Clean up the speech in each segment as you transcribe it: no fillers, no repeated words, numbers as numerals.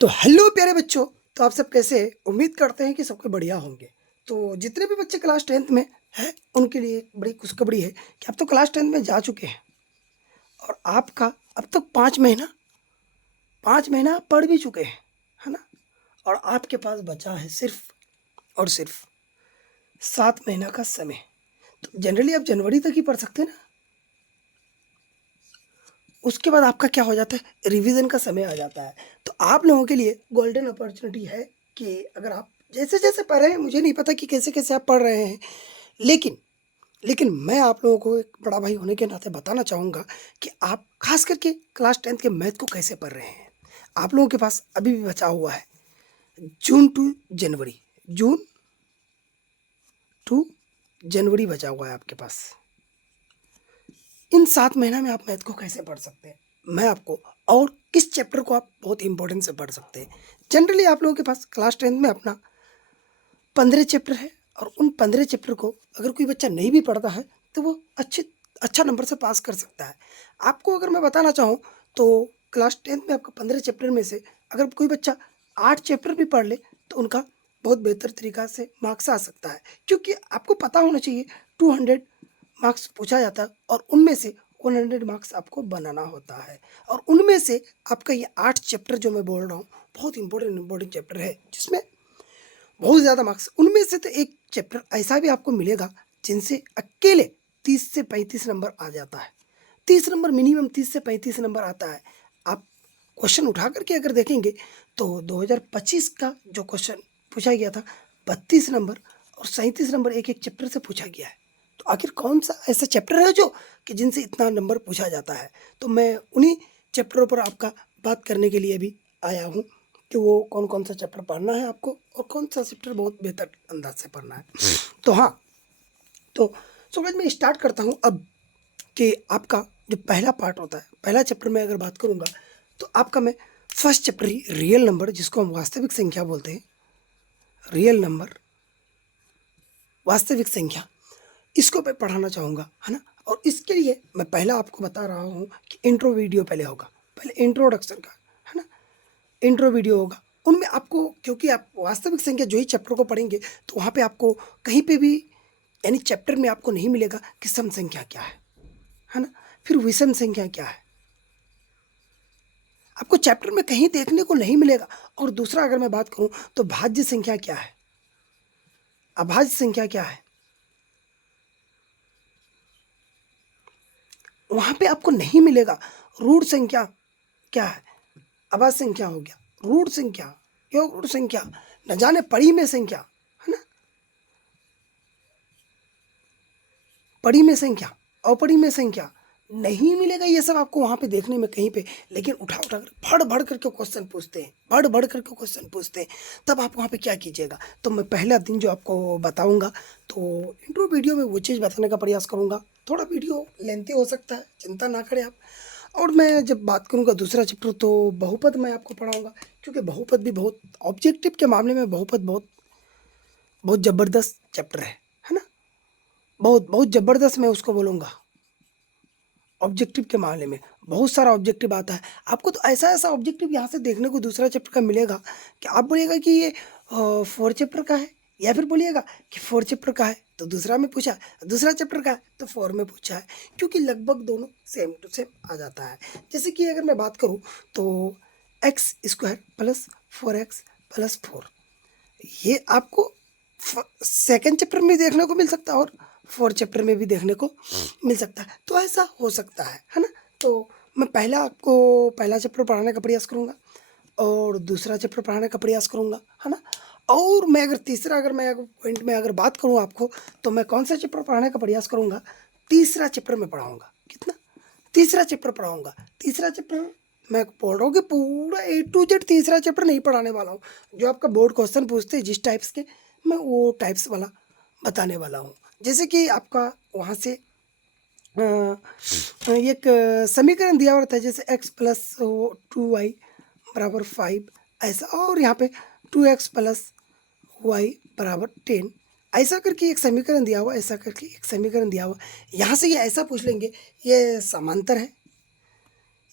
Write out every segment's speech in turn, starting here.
तो हेलो प्यारे बच्चों। तो आप सब कैसे हैं? उम्मीद करते हैं कि सबके बढ़िया होंगे। तो जितने भी बच्चे क्लास 10th में हैं उनके लिए एक बड़ी खुशखबरी है कि आप तो क्लास 10th में जा चुके हैं और आपका अब तक 5 महीना आप पढ़ भी चुके हैं, है ना। और आपके पास बचा है सिर्फ और सिर्फ 7 महीना का समय। तो जनरली आप जनवरी तक ही पढ़ सकते हैं ना। उसके बाद आपका क्या हो जाता है, रिवीजन का समय आ जाता है। तो आप लोगों के लिए गोल्डन अपॉर्चुनिटी है कि अगर आप जैसे जैसे पढ़ रहे हैं, मुझे नहीं पता कि कैसे कैसे आप पढ़ रहे हैं, लेकिन लेकिन मैं आप लोगों को एक बड़ा भाई होने के नाते बताना चाहूँगा कि आप खास करके क्लास 10th के मैथ को कैसे पढ़ रहे हैं। आप लोगों के पास अभी भी बचा हुआ है जून टू जनवरी, जून टू जनवरी बचा हुआ है आपके पास। इन 7 महीना में आप मैथ को कैसे पढ़ सकते हैं, मैं आपको, और किस चैप्टर को आप बहुत इंपॉर्टेंट से पढ़ सकते हैं। जनरली आप लोगों के पास क्लास 10th में अपना 15 चैप्टर है और उन 15 चैप्टर को अगर कोई बच्चा नहीं भी पढ़ता है तो वो अच्छा नंबर से पास कर सकता है। आपको अगर मैं बताना चाहूँ तो क्लास 10th में आपका 15 चैप्टर में से अगर कोई बच्चा 8 चैप्टर भी पढ़ ले तो उनका बहुत बेहतर तरीक़ा से मार्क्स आ सकता है, क्योंकि आपको पता होना चाहिए 200 मार्क्स पूछा जाता है और उनमें से 100 मार्क्स आपको बनाना होता है। और उनमें से आपका ये 8 चैप्टर जो मैं बोल रहा हूँ बहुत इंपॉर्टेंट चैप्टर है, जिसमें बहुत ज़्यादा मार्क्स। उनमें से तो एक चैप्टर ऐसा भी आपको मिलेगा जिनसे अकेले 30 से 35 नंबर आ जाता है। 30 नंबर मिनिमम, 30 से 35 नंबर आता है। आप क्वेश्चन उठा करके अगर देखेंगे तो 2025 का जो क्वेश्चन पूछा गया था 32 नंबर और 37 नंबर एक एक चैप्टर से पूछा गया है। तो आखिर कौन सा ऐसा चैप्टर है जो कि जिनसे इतना नंबर पूछा जाता है। तो मैं उन्हीं चैप्टरों पर आपका बात करने के लिए भी आया हूँ कि वो कौन कौन सा चैप्टर पढ़ना है आपको और कौन सा चैप्टर बहुत बेहतर अंदाज से पढ़ना है। तो हाँ, तो सूरज मैं स्टार्ट करता हूँ अब कि आपका जो पहला पार्ट होता है, पहला चैप्टर में अगर बात करूँगा तो आपका मैं फर्स्ट चैप्टर ही रियल नंबर, जिसको हम वास्तविक संख्या बोलते हैं, रियल नंबर, वास्तविक संख्या, इसको मैं पढ़ाना चाहूँगा, है ना। और इसके लिए मैं पहला आपको बता रहा हूँ कि इंट्रो वीडियो पहले होगा, पहले इंट्रोडक्शन का, है ना, इंट्रो वीडियो होगा। उनमें आपको, क्योंकि आप वास्तविक संख्या जो ही चैप्टर को पढ़ेंगे तो वहाँ पे आपको कहीं पे भी, यानी चैप्टर में आपको नहीं मिलेगा कि सम संख्या क्या है ना, फिर विषम संख्या क्या है, आपको चैप्टर में कहीं देखने को नहीं मिलेगा। और दूसरा अगर मैं बात करूं तो भाज्य संख्या क्या है, अभाज्य संख्या क्या है, वहां पे आपको नहीं मिलेगा। रूट संख्या क्या है, अभाज्य संख्या हो गया, रूट संख्या, योग रूट संख्या, न जाने पड़ी में संख्या, है ना, पड़ी में संख्या, अपड़ी में संख्या, नहीं मिलेगा ये सब आपको वहाँ पे देखने में कहीं पे। लेकिन उठा उठा कर भड़ भड़ करके क्वेश्चन पूछते हैं, भड़ भड़ करके क्वेश्चन पूछते हैं, तब आप वहाँ पे क्या कीजिएगा। तो मैं पहला दिन जो आपको बताऊँगा तो इंट्रो वीडियो में वो चीज़ बताने का प्रयास करूँगा। थोड़ा वीडियो लेंथी हो सकता है, चिंता ना करें आप। और मैं जब बात करूँगा दूसरा चैप्टर तो बहुपद मैं आपको पढ़ाऊँगा, क्योंकि बहुपद भी बहुत ऑब्जेक्टिव के मामले में बहुपद बहुत बहुत ज़बरदस्त चैप्टर है ना। बहुत बहुत ज़बरदस्त मैं उसको बोलूँगा। ऑब्जेक्टिव के मामले में बहुत सारा ऑब्जेक्टिव आता है, आपको तो ऐसा ऐसा ऑब्जेक्टिव यहाँ से देखने को दूसरा चैप्टर का मिलेगा कि आप बोलिएगा कि ये 4 चैप्टर का है, या फिर बोलिएगा कि 4 चैप्टर का है तो दूसरा में पूछा है, दूसरा चैप्टर का है तो 4 में पूछा है, क्योंकि लगभग दोनों सेम टू सेम आ जाता है। जैसे कि अगर मैं बात करूँ तो x² प्लस 4x प्लस 4, ये आपको सेकंड चैप्टर में देखने को मिल सकता है और 4 चैप्टर में भी देखने को मिल सकता है। तो ऐसा हो सकता है ना। तो मैं पहला आपको पहला चैप्टर पढ़ाने का प्रयास करूँगा और दूसरा चैप्टर पढ़ाने का प्रयास करूँगा, है ना। और मैं अगर तीसरा, अगर मैं पॉइंट में अगर बात करूँ आपको, तो मैं कौन सा चैप्टर पढ़ाने का प्रयास करूँगा, तीसरा चैप्टर में पढ़ाऊँगा। कितना, तीसरा चैप्टर पढ़ाऊँगा। तीसरा चैप्टर मैं बोल रहा हूँ कि पूरा A to Z तीसरा चैप्टर नहीं पढ़ाने वाला हूँ। जो आपका बोर्ड क्वेश्चन पूछते हैं जिस टाइप्स के, मैं वो टाइप्स वाला बताने वाला हूँ। जैसे कि आपका वहाँ से एक समीकरण दिया हुआ था, जैसे x प्लस 2y बराबर 5 ऐसा, और यहाँ पे 2x प्लस y बराबर 10 ऐसा करके एक समीकरण दिया हुआ, ऐसा करके एक समीकरण दिया हुआ। यहाँ से ये ऐसा पूछ लेंगे, ये समांतर है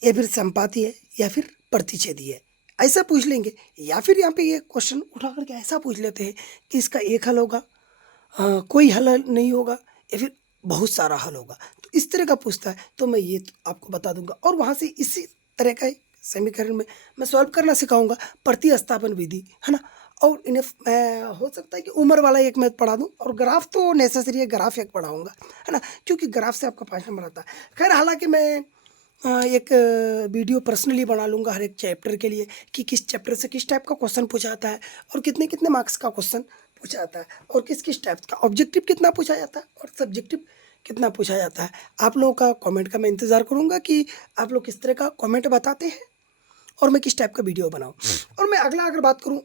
या फिर संपाती है या फिर प्रतिच्छेदी है, ऐसा पूछ लेंगे, या फिर यहाँ पे ये क्वेश्चन उठा करके ऐसा पूछ लेते हैं कि इसका एक हल होगा, कोई हल नहीं होगा, या फिर बहुत सारा हल होगा। तो इस तरह का पूछता है तो मैं ये आपको बता दूंगा, और वहाँ से इसी तरह का समीकरण में मैं सॉल्व करना सिखाऊंगा, प्रतिस्थापन विधि, है ना। और इन्हें मैं हो सकता है कि उम्र वाला एक मैथ पढ़ा दूं, और ग्राफ तो नेसेसरी है, ग्राफ एक पढ़ाऊंगा, है ना, क्योंकि ग्राफ से आपका 5 नंबर आता है। खैर, हालांकि मैं एक वीडियो पर्सनली बना लूँगा हर एक चैप्टर के लिए कि किस चैप्टर से किस टाइप का क्वेश्चन पूछा जाता है, और कितने कितने मार्क्स का क्वेश्चन पूछा जाता है, और किस किस टाइप का ऑब्जेक्टिव कितना पूछा जाता है, और सब्जेक्टिव कितना पूछा जाता है। आप लोगों का कमेंट का मैं इंतज़ार करूँगा कि आप लोग किस तरह का कमेंट बताते हैं, और मैं किस टाइप का वीडियो बनाऊँ। और मैं अगला अगर बात करूँ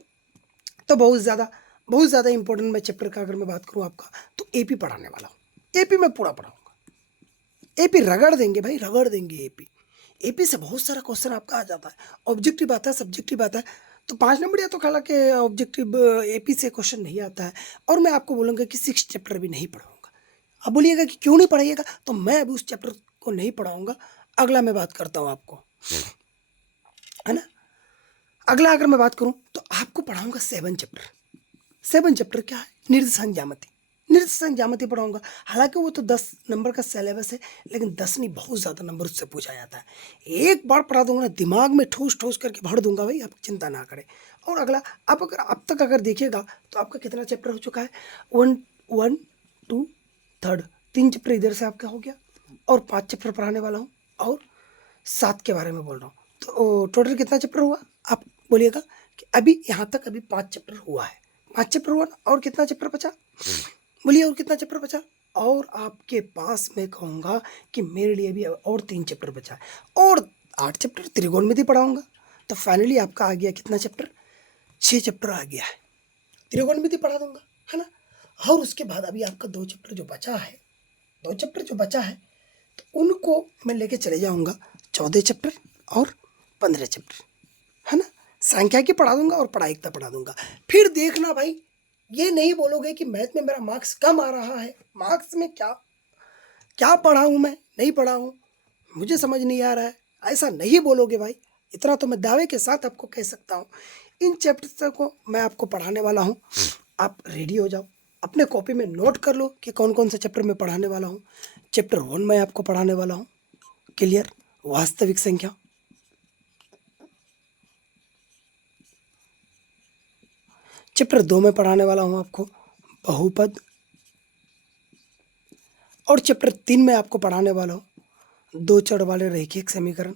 तो बहुत ज़्यादा इंपॉर्टेंट मैं चैप्टर का अगर मैं बात करूँ आपका, तो एपी पढ़ाने वाला हूँ। एपी मैं पूरा पढ़ाऊँगा, एपी रगड़ देंगे भाई, रगड़ देंगे एपी। एपी से बहुत सारा क्वेश्चन आपका आ जाता है, ऑब्जेक्टिव आता है, सब्जेक्टिव आता है। तो 5 नंबर या तो हालांकि ऑब्जेक्टिव एपी से क्वेश्चन नहीं आता है। और मैं आपको बोलूँगा कि 6 चैप्टर भी नहीं पढ़ाऊँगा। अब बोलिएगा कि क्यों नहीं पढ़ाइएगा, तो मैं अभी उस चैप्टर को नहीं पढ़ाऊँगा, अगला मैं बात करता हूँ आपको, है ना। अगला अगर मैं बात करूँ तो आपको पढ़ाऊँगा 7 चैप्टर। 7 चैप्टर क्या है? निर्देशांक ज्यामिति। निर्देशांक ज्यामिति पढ़ाऊंगा। हालांकि वो तो 10 नंबर का सिलेबस है, लेकिन 10 नहीं, बहुत ज़्यादा नंबर उससे पूछा जाता है। एक बार पढ़ा दूंगा ना, दिमाग में ठूस ठूस करके भर दूंगा भाई, आप चिंता ना करें। और अगला, आप अगर अब तक अगर देखिएगा तो आपका कितना चैप्टर हो चुका है? 1 1 2 3 3 चैप्टर इधर से आपका हो गया, और 5 चैप्टर पढ़ाने वाला हूँ, और 7 के बारे में बोल रहा हूँ। तो टोटल कितना चैप्टर हुआ? आप बोलिएगा कि अभी यहाँ तक अभी 5 चैप्टर हुआ है। 5 चैप्टर हुआ ना, और कितना चैप्टर बचा? बोलिए, और कितना चैप्टर बचा? और आपके पास मैं कहूँगा कि मेरे लिए भी और 3 चैप्टर बचा है, और 8 चैप्टर त्रिकोणमिति पढ़ाऊँगा। तो फाइनली आपका आ गया कितना चैप्टर? 6 चैप्टर आ गया है। त्रिकोणमिति पढ़ा दूंगा, है ना। और उसके बाद अभी आपका 2 चैप्टर जो बचा है, 2 चैप्टर जो बचा है, तो उनको मैं लेके चले जाऊँगा 14 चैप्टर और 15 चैप्टर, है ना। संख्या की पढ़ा दूंगा और प्रायिकता पढ़ा दूंगा। फिर देखना भाई, ये नहीं बोलोगे कि मैथ में मेरा मार्क्स कम आ रहा है, मार्क्स में क्या क्या पढ़ा हूँ मैं, नहीं पढ़ा हूँ, मुझे समझ नहीं आ रहा है, ऐसा नहीं बोलोगे भाई। इतना तो मैं दावे के साथ आपको कह सकता हूँ। इन चैप्टर्स को मैं आपको पढ़ाने वाला हूँ, आप रेडी हो जाओ, अपने कॉपी में नोट कर लो कि कौन कौन से चैप्टर मैं पढ़ाने वाला हूँ। चैप्टर 1 मैं आपको पढ़ाने वाला हूँ, क्लियर, वास्तविक संख्या। चैप्टर 2 में पढ़ाने वाला हूँ आपको बहुपद। और चैप्टर 3 में आपको पढ़ाने वाला हूँ 2 चर वाले रैखिक समीकरण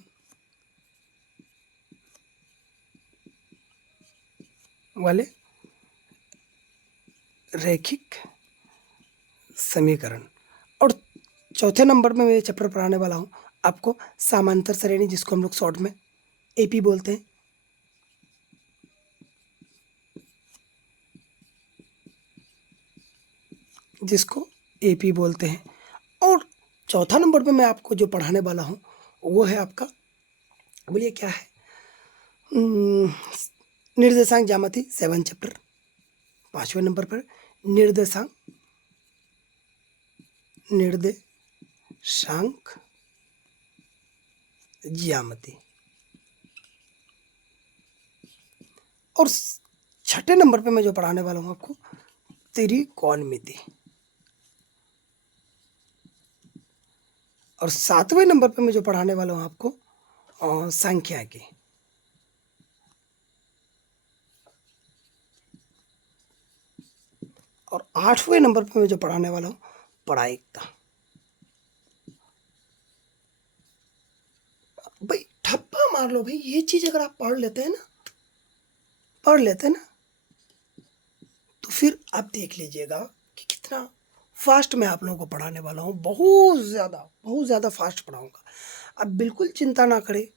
वाले रैखिक समीकरण। और चौथे नंबर में मैं चैप्टर पढ़ाने वाला हूँ आपको समांतर श्रेणी, जिसको हम लोग शॉर्ट में एपी बोलते हैं। जिसको एपी बोलते हैं। और चौथा नंबर पे मैं आपको जो पढ़ाने वाला हूँ वो है आपका, बोलिए क्या है? हम्म, निर्देशांक ज्यामिति 7 चैप्टर। 5वें नंबर पर निर्देशांक निर्देशांक ज्यामिति। और 6ठे नंबर पे मैं जो पढ़ाने वाला हूँ आपको त्रिकोणमिति। और 7वें नंबर पे मैं जो पढ़ाने वाला हूँ आपको संख्या की। और 8वें नंबर पे मैं जो पढ़ाने वाला हूँ प्रायिकता। भाई ठप्पा मार लो भाई, ये चीज अगर आप पढ़ लेते हैं ना, तो फिर आप देख लीजिएगा कि कितना फास्ट मैं आप लोगों को पढ़ाने वाला हूँ। बहुत ज़्यादा फास्ट पढ़ाऊँगा। अब बिल्कुल चिंता ना करें।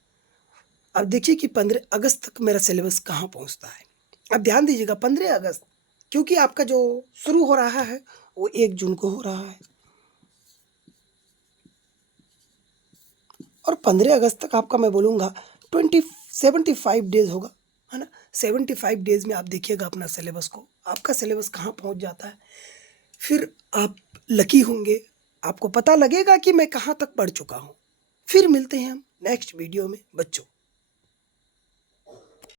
अब देखिए कि 15 अगस्त तक मेरा सिलेबस कहाँ पहुँचता है। अब ध्यान दीजिएगा, 15 अगस्त, क्योंकि आपका जो शुरू हो रहा है वो 1 जून को हो रहा है, और 15 अगस्त तक आपका मैं बोलूँगा 75 डेज होगा, है ना। 75 डेज में आप देखिएगा अपना सिलेबस को, आपका सिलेबस कहाँ पहुँच जाता है। फिर आप लकी होंगे, आपको पता लगेगा कि मैं कहाँ तक पढ़ चुका हूँ। फिर मिलते हैं हम नेक्स्ट वीडियो में बच्चों।